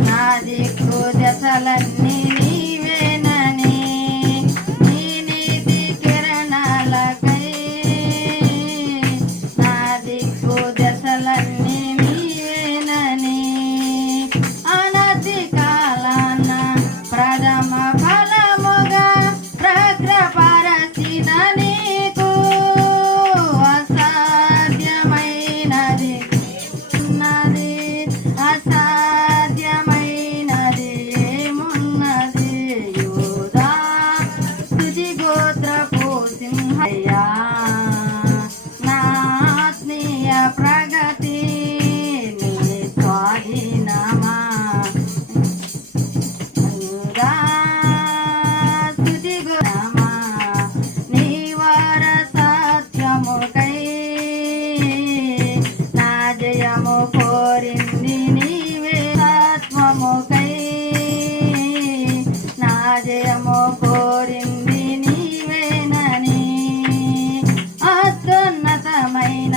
నా దిక్కు దశలన్నీ నీవేనని నీ నీతి కిరణాలకై నా దిక్కు దశలన్నీ నీవేనని అనతి కాలాన ప్రథమ ఫలముగా ప్రగ్రపరచిన నీకు అసాధ్యమైనది అసాధ్యమైనది ఏమున్నది యూదా స్తుతి గోత్రపు సింహయ్యా నా ఆత్మీయ ప్రగతి నీ స్వాధీనమా యూదా స్తుతి గోత్రమా నీ వారసత్వముకై నా జయము కోరింది నీవే ఆత్మముకై నా జయము కోరింది నీవేనని అత్యున్నతమైన